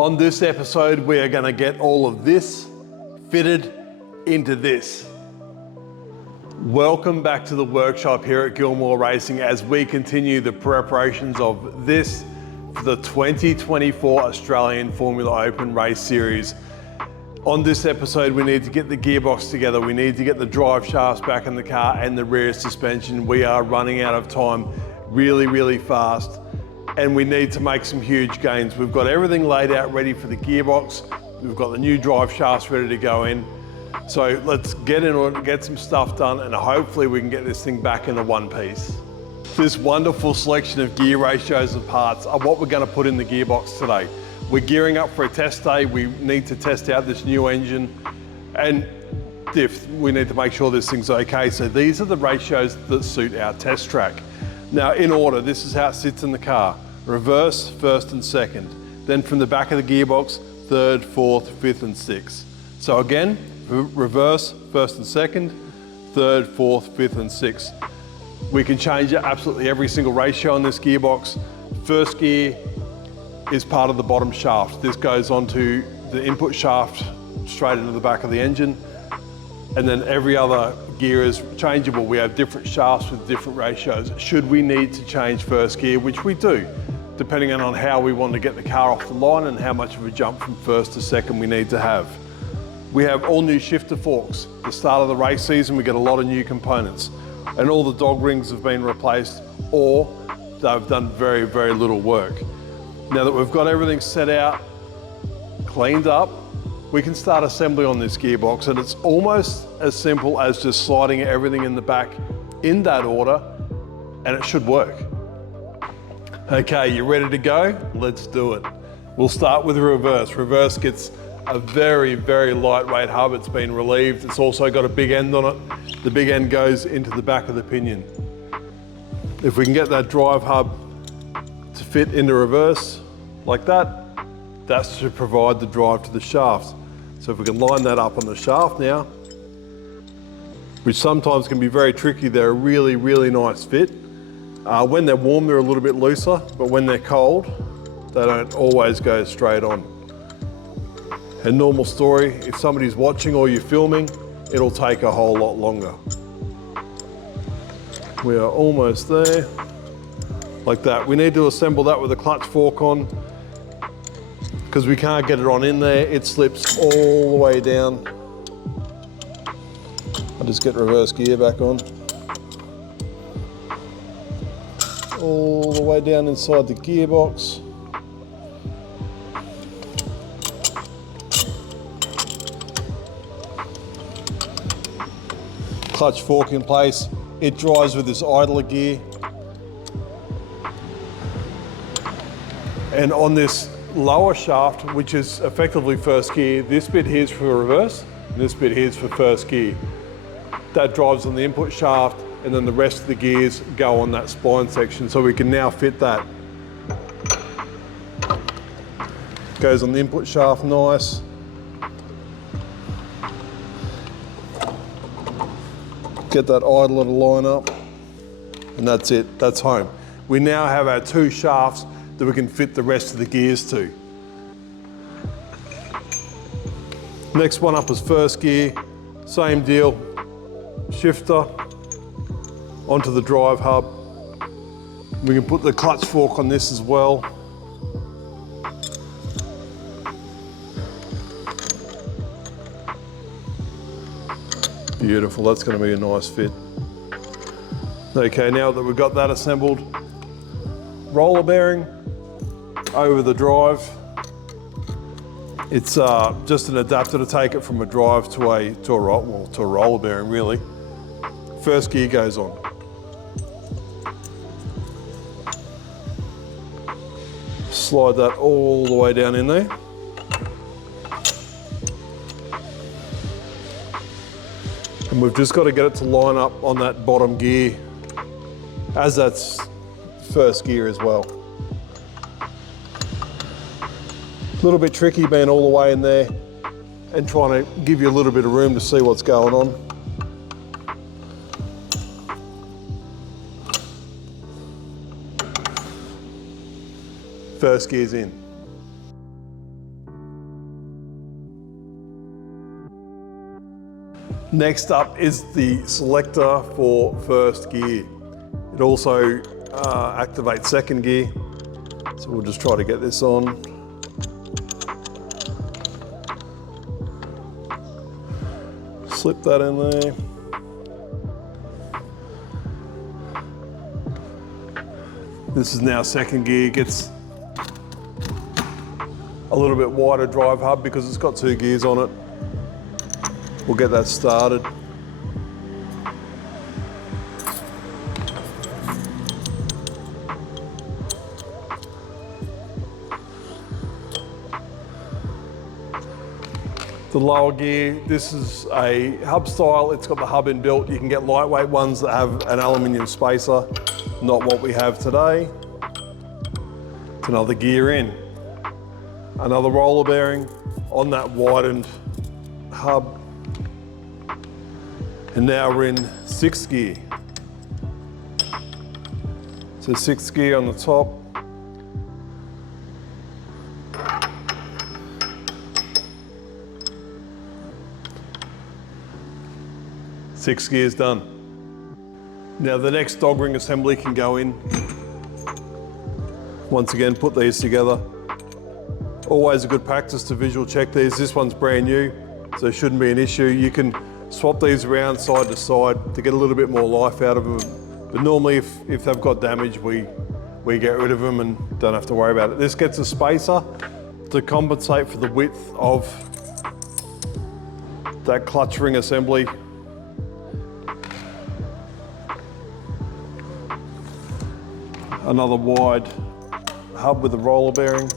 On this episode, we are going to get all of this fitted into this. Welcome back to the workshop here at Gilmour Racing as we continue the preparations of this for the 2024 Australian Formula Open Race Series. On this episode, we need to get the gearbox together. We need to get the drive shafts back in the car and the rear suspension. We are running out of time really fast, and we need to make some huge gains. We've got everything laid out ready for the gearbox. We've got the new drive shafts ready to go in. So let's get in order, get some stuff done, and hopefully we can get this thing back into one piece. This wonderful selection of gear ratios and parts are what we're going to put in the gearbox today. We're gearing up for a test day. We need to test out this new engine and diff. We need to make sure this thing's okay. So these are the ratios that suit our test track. Now in order, this is how it sits in the car. Reverse, first and second. Then from the back of the gearbox, third, fourth, fifth and sixth. So again, reverse, first and second, third, fourth, fifth and sixth. We can change absolutely every single ratio on this gearbox. First gear is part of the bottom shaft. This goes onto the input shaft straight into the back of the engine. And then every other gear is changeable. We have different shafts with different ratios. Should we need to change first gear, which we do, depending on how we want to get the car off the line and how much of a jump from first to second we need to have. We have all new shifter forks. The start of the race season, we get a lot of new components, and all the dog rings have been replaced, or they've done very little work. Now that we've got everything set out, cleaned up, we can start assembly on this gearbox, and it's almost as simple as just sliding everything in the back in that order, and it should work. Okay, you ready to go? Let's do it. We'll start with the reverse. Reverse gets a very lightweight hub. It's been relieved. It's also got a big end on it. The big end goes into the back of the pinion. If we can get that drive hub to fit into reverse like that, that's to provide the drive to the shaft. So if we can line that up on the shaft now, which sometimes can be very tricky, they're a really nice fit. When they're warm, they're a little bit looser, but when they're cold, they don't always go straight on. A normal story, if somebody's watching or you're filming, it'll take a whole lot longer. We are almost there, like that. We need to assemble that with a clutch fork on, because we can't get it on in there. It slips all the way down. I'll just get reverse gear back on. All the way down inside the gearbox. Clutch fork in place. It drives with this idler gear. And on this lower shaft, which is effectively first gear, this bit here is for reverse, and this bit here is for first gear. That drives on the input shaft, and then the rest of the gears go on that spine section, so we can now fit that. Goes on the input shaft, nice. Get that idler to line up, and that's it, that's home. We now have our two shafts that we can fit the rest of the gears to. Next one up is first gear, same deal, shifter onto the drive hub. We can put the clutch fork on this as well. Beautiful, that's going to be a nice fit. Okay, now that we've got that assembled, roller bearing over the drive. It's just an adapter to take it from a drive to a roller bearing really. First gear goes on. Slide that all the way down in there. And we've just got to get it to line up on that bottom gear, as that's first gear as well. A little bit tricky being all the way in there and trying to give you a little bit of room to see what's going on. First gear's in. Next up is the selector for first gear. It also activates second gear. So we'll just try to get this on. Slip that in there. This is now second gear. Gets a little bit wider drive hub because it's got 2 gears on it. We'll get that started. The lower gear, this is a hub style. It's got the hub inbuilt. You can get lightweight ones that have an aluminium spacer, not what we have today. It's another gear in. Another roller bearing on that widened hub. And now we're in 6th gear. So 6th gear on the top. Six gears done. Now the next dog ring assembly can go in. Once again, put these together. Always a good practice to visual check these. This one's brand new, so it shouldn't be an issue. You can swap these around side to side to get a little bit more life out of them. But normally if they've got damage, we get rid of them and don't have to worry about it. This gets a spacer to compensate for the width of that clutch ring assembly. Another wide hub with a roller bearing.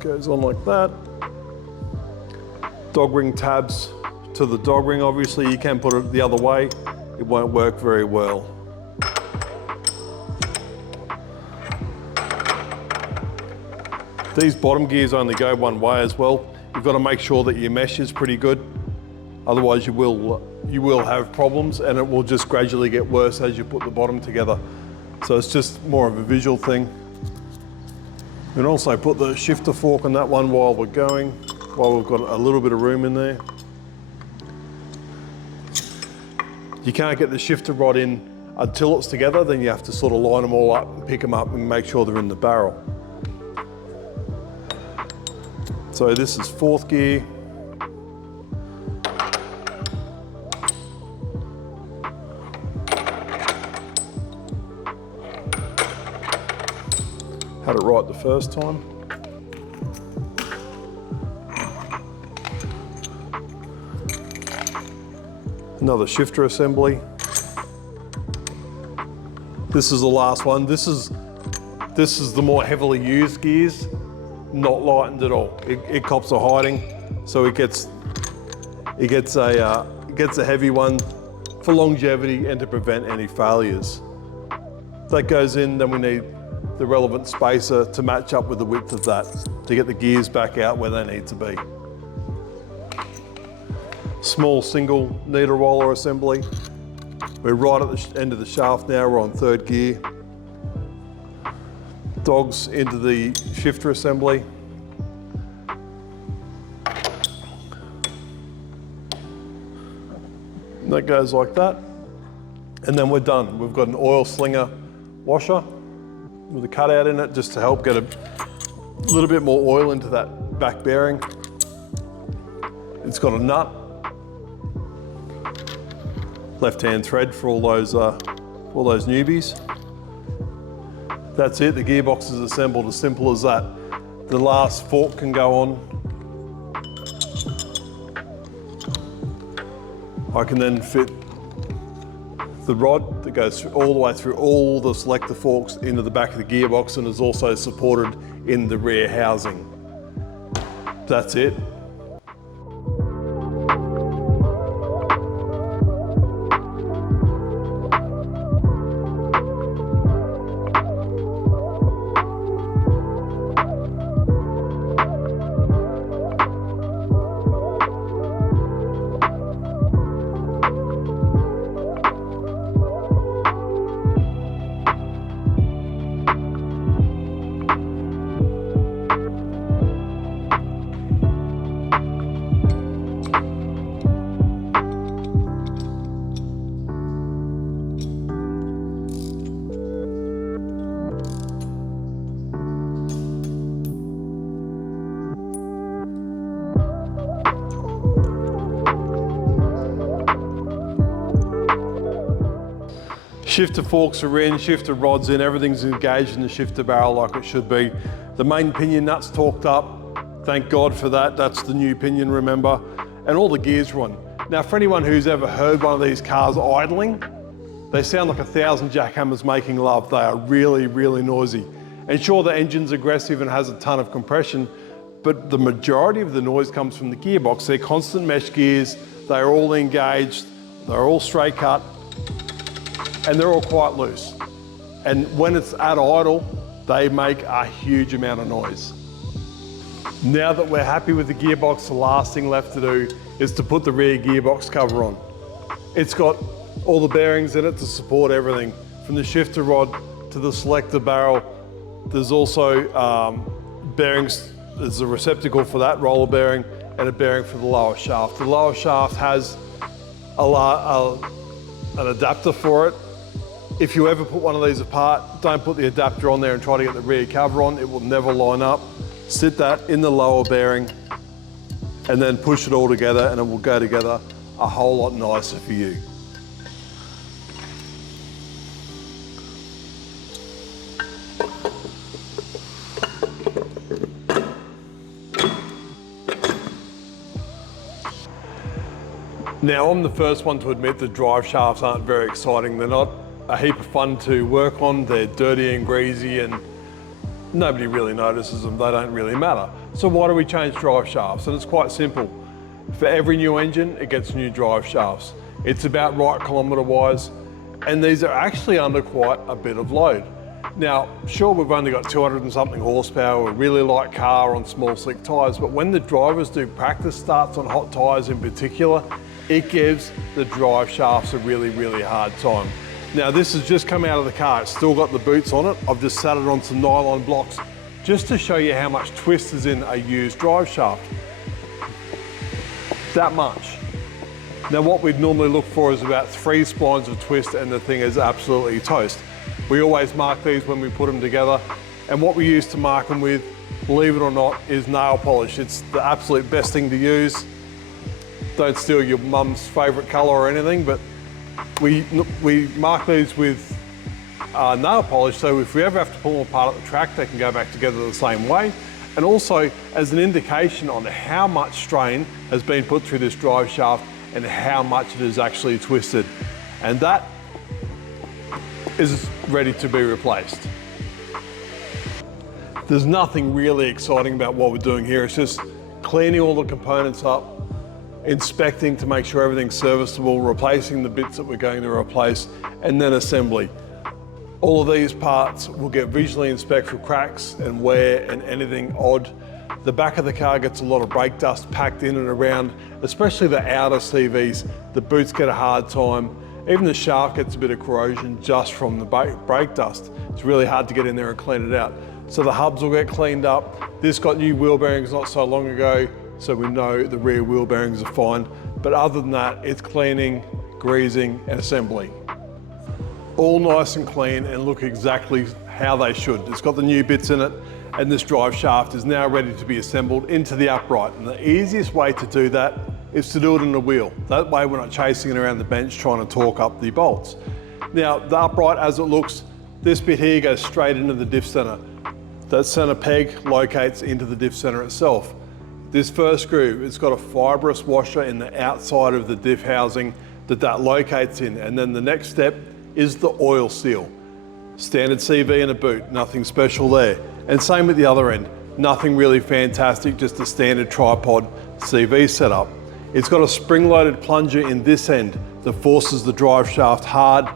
Goes on like that. Dog ring tabs to the dog ring. Obviously you can put it the other way. It won't work very well. These bottom gears only go one way as well. You've got to make sure that your mesh is pretty good. Otherwise you will have problems and it will just gradually get worse as you put the bottom together. So it's just more of a visual thing. You can also put the shifter fork on that one while we're going, while we've got a little bit of room in there. You can't get the shifter rod in until it's together, then you have to sort of line them all up and pick them up and make sure they're in the barrel. So this is 4th gear. Had it right the first time. Another shifter assembly. This is the last one. This is the more heavily used gears, not lightened at all. It cops a hiding, so it gets a heavy one for longevity and to prevent any failures. That goes in, then we need the relevant spacer to match up with the width of that to get the gears back out where they need to be. Small single needle roller assembly. We're right at the end of the shaft now, we're on 3rd gear. Dogs into the shifter assembly. And that goes like that. And then we're done. We've got an oil slinger washer with a cutout in it just to help get a little bit more oil into that back bearing. It's got a nut, left-hand thread for all those newbies. That's it, the gearbox is assembled, as simple as that. The last fork can go on. I can then fit the rod that goes all the way through all the selector forks into the back of the gearbox and is also supported in the rear housing. That's it. Shifter forks are in, shifter rods in, everything's engaged in the shifter barrel like it should be. The main pinion nut's torqued up, thank God for that, that's the new pinion, remember, and all the gears run. Now for anyone who's ever heard one of these cars idling, they sound like 1,000 jackhammers making love. They are really, really noisy. And sure, the engine's aggressive and has a ton of compression, but the majority of the noise comes from the gearbox. They're constant mesh gears, they're all engaged, they're all straight cut, and they're all quite loose. And when it's at idle, they make a huge amount of noise. Now that we're happy with the gearbox, the last thing left to do is to put the rear gearbox cover on. It's got all the bearings in it to support everything, from the shifter rod to the selector barrel. There's also bearings, there's a receptacle for that roller bearing and a bearing for the lower shaft. The lower shaft has an adapter for it. If you ever put one of these apart, don't put the adapter on there and try to get the rear cover on, it will never line up. Sit that in the lower bearing and then push it all together and it will go together a whole lot nicer for you. Now, I'm the first one to admit that drive shafts aren't very exciting. They're not a heap of fun to work on. They're dirty and greasy and nobody really notices them. They don't really matter. So why do we change drive shafts? And it's quite simple. For every new engine, it gets new drive shafts. It's about right kilometre-wise, and these are actually under quite a bit of load. Now, sure, we've only got 200 and something horsepower, a really light car on small slick tyres, but when the drivers do practice starts on hot tyres in particular, it gives the drive shafts a really, really hard time. Now this has just come out of the car, it's still got the boots on it. I've just sat it on some nylon blocks just to show you how much twist is in a used drive shaft. That much. Now what we'd normally look for is about 3 splines of twist and the thing is absolutely toast. We always mark these when we put them together, and what we use to mark them with, believe it or not, is nail polish. It's the absolute best thing to use. Don't steal your mum's favourite colour or anything, but we mark these with nail polish, so if we ever have to pull them apart at the track, they can go back together the same way. And also as an indication on how much strain has been put through this drive shaft and how much it is actually twisted. And that is ready to be replaced. There's nothing really exciting about what we're doing here. It's just cleaning all the components up, inspecting to make sure everything's serviceable, replacing the bits that we're going to replace, and then assembly. All of these parts will get visually inspected for cracks and wear and anything odd. The back of the car gets a lot of brake dust packed in and around, especially the outer CVs. The boots get a hard time. Even the shaft gets a bit of corrosion just from the brake dust. It's really hard to get in there and clean it out. So the hubs will get cleaned up. This got new wheel bearings not so long ago, so we know the rear wheel bearings are fine. But other than that, it's cleaning, greasing, and assembly. All nice and clean and look exactly how they should. It's got the new bits in it, and this drive shaft is now ready to be assembled into the upright. And the easiest way to do that is to do it in a wheel. That way we're not chasing it around the bench trying to torque up the bolts. Now, the upright as it looks, this bit here goes straight into the diff center. That center peg locates into the diff center itself. This first screw, it's got a fibrous washer in the outside of the diff housing that locates in. And then the next step is the oil seal. Standard CV and a boot, nothing special there. And same with the other end, nothing really fantastic, just a standard tripod CV setup. It's got a spring-loaded plunger in this end that forces the drive shaft hard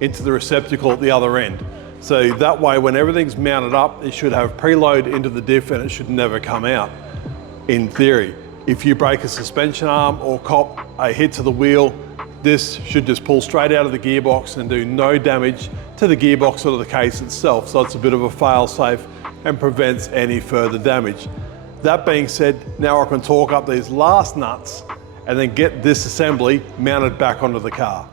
into the receptacle at the other end. So that way, when everything's mounted up, it should have preload into the diff and it should never come out. In theory, if you break a suspension arm or cop a hit to the wheel, this should just pull straight out of the gearbox and do no damage to the gearbox or the case itself. So it's a bit of a fail-safe and prevents any further damage. That being said, now I can torque up these last nuts and then get this assembly mounted back onto the car.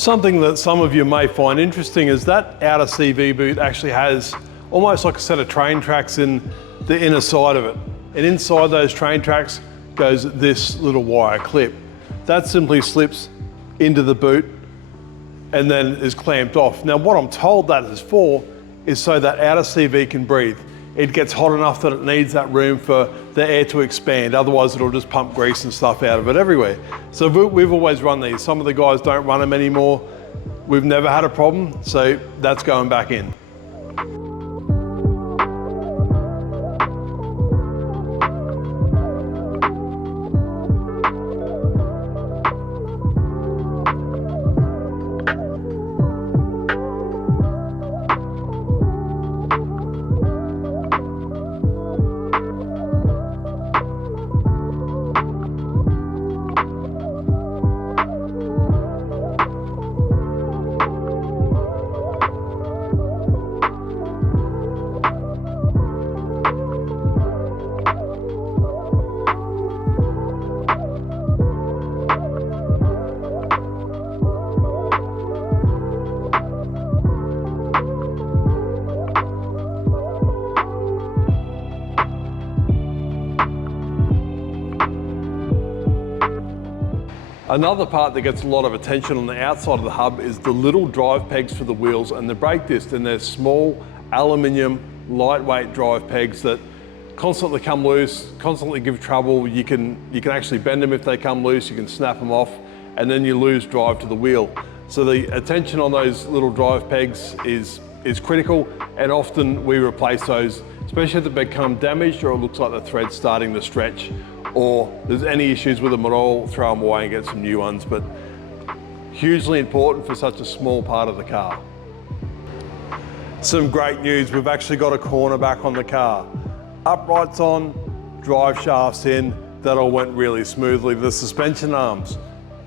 Something that some of you may find interesting is that outer CV boot actually has almost like a set of train tracks in the inner side of it. And inside those train tracks goes this little wire clip. That simply slips into the boot and then is clamped off. Now what I'm told that is for is so that outer CV can breathe. It gets hot enough that it needs that room for the air to expand, otherwise it'll just pump grease and stuff out of it everywhere. So we've always run these. Some of the guys don't run them anymore. We've never had a problem, so that's going back in. Another part that gets a lot of attention on the outside of the hub is the little drive pegs for the wheels and the brake disc. And they're small, aluminium, lightweight drive pegs that constantly come loose, constantly give trouble. You can actually bend them if they come loose, you can snap them off, and then you lose drive to the wheel. So the attention on those little drive pegs is critical, and often we replace those, especially if they become damaged or it looks like the thread's starting to stretch, or there's any issues with them at all, throw them away and get some new ones. But hugely important for such a small part of the car. Some great news, we've actually got a corner back on the car. Uprights on, drive shafts in, that all went really smoothly. The suspension arms,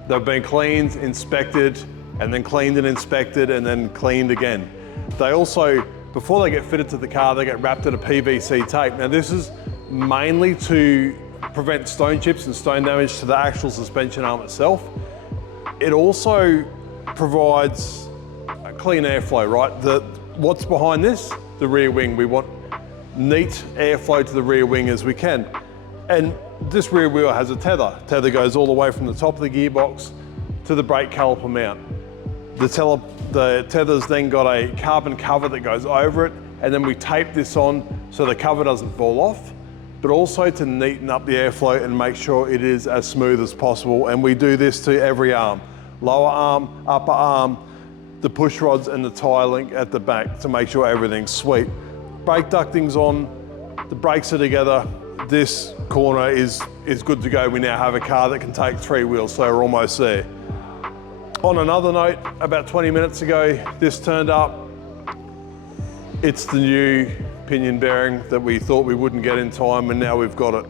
they've been cleaned, inspected, and then cleaned and inspected, and then cleaned again. They also, before they get fitted to the car, they get wrapped in a PVC tape. Now this is mainly to prevent stone chips and stone damage to the actual suspension arm itself. It also provides a clean airflow, right? What's behind this? The rear wing. We want neat airflow to the rear wing as we can. And this rear wheel has a tether. Tether goes all the way from the top of the gearbox to the brake caliper mount. The tether's then got a carbon cover that goes over it, and then we tape this on so the cover doesn't fall off, but also to neaten up the airflow and make sure it is as smooth as possible. And we do this to every arm, lower arm, upper arm, the push rods and the tie link at the back to make sure everything's sweet. Brake ducting's on, the brakes are together. This corner is good to go. We now have a car that can take 3 wheels, so we're almost there. On another note, about 20 minutes ago, this turned up. It's the new pinion bearing that we thought we wouldn't get in time, and now we've got it.